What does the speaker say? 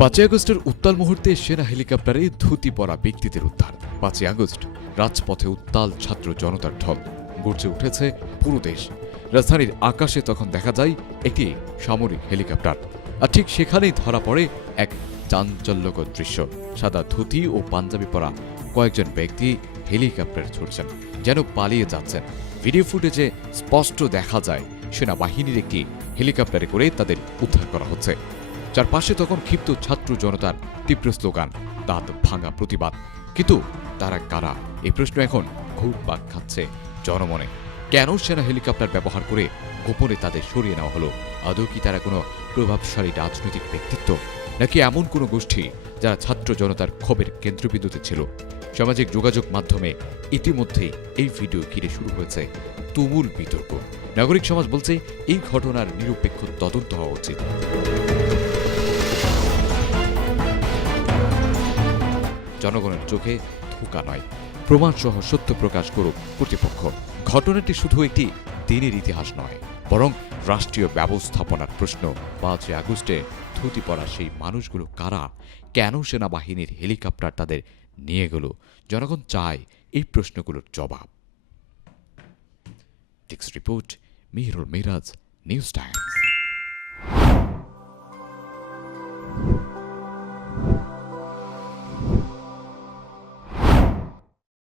পাঁচই আগস্টের উত্তাল মুহূর্তে সেনা হেলিকপ্টারে ধুতি পরা ব্যক্তিদের উদ্ধার। পাঁচই আগস্ট, রাজপথে উত্তাল ছাত্র জনতার ঢল। গর্জে উঠেছে পুরো দেশ। রাজধানীর আকাশে তখন দেখা যায় একটি সামরিক হেলিকপ্টার। আর ঠিক সেখানেই ধরা পড়ে এক চাঞ্চল্যকর দৃশ্য। সাদা ধুতি ও পাঞ্জাবি পরা কয়েকজন ব্যক্তি হেলিকপ্টারে ছুটছেন, যেন পালিয়ে যাচ্ছেন। ভিডিও ফুটেজে স্পষ্ট দেখা যায়, সেনাবাহিনীর একটি হেলিকপ্টারে করে তাদের উদ্ধার করা হচ্ছে। যার পাশে তখন ক্ষিপ্ত ছাত্র জনতার তীব্র স্লোগান, দাঁত ভাঙা প্রতিবাদ। কিন্তু তারা কারা? এই প্রশ্ন এখন ঘুরপাক খাচ্ছে জনমনে। কেন সেনা হেলিকপ্টার ব্যবহার করে গোপনে তাদের সরিয়ে নেওয়া হলো? আদৌ কি তারা কোনো প্রভাবশালী রাজনৈতিক ব্যক্তিত্ব? নাকি এমন কোনো গোষ্ঠী যারা ছাত্র জনতার ক্ষোভের কেন্দ্রবিন্দুতে ছিল? সামাজিক যোগাযোগ মাধ্যমে ইতিমধ্যেই এই ভিডিও ঘিরে শুরু হয়েছে তুমুল বিতর্ক। নাগরিক সমাজ বলছে, এই ঘটনার নিরপেক্ষ তদন্ত হওয়া উচিত। জনগণের চোখে ধোকা নয়। প্রমাণসহ সত্য প্রকাশ করুক কর্তৃপক্ষ। ঘটনাটি শুধু একটি দিনের ইতিহাস নয়, বরং রাষ্ট্রীয় ব্যবস্থাপনার প্রশ্ন। পাঁচই আগস্টে ধুতি পরা সেই মানুষগুলো কারা? কেন সেনাবাহিনীর হেলিকপ্টার তাদের নিয়ে গেল? জনগণ চায় এই প্রশ্নগুলোর জবাব। Report, Mihirul Miraj, news time.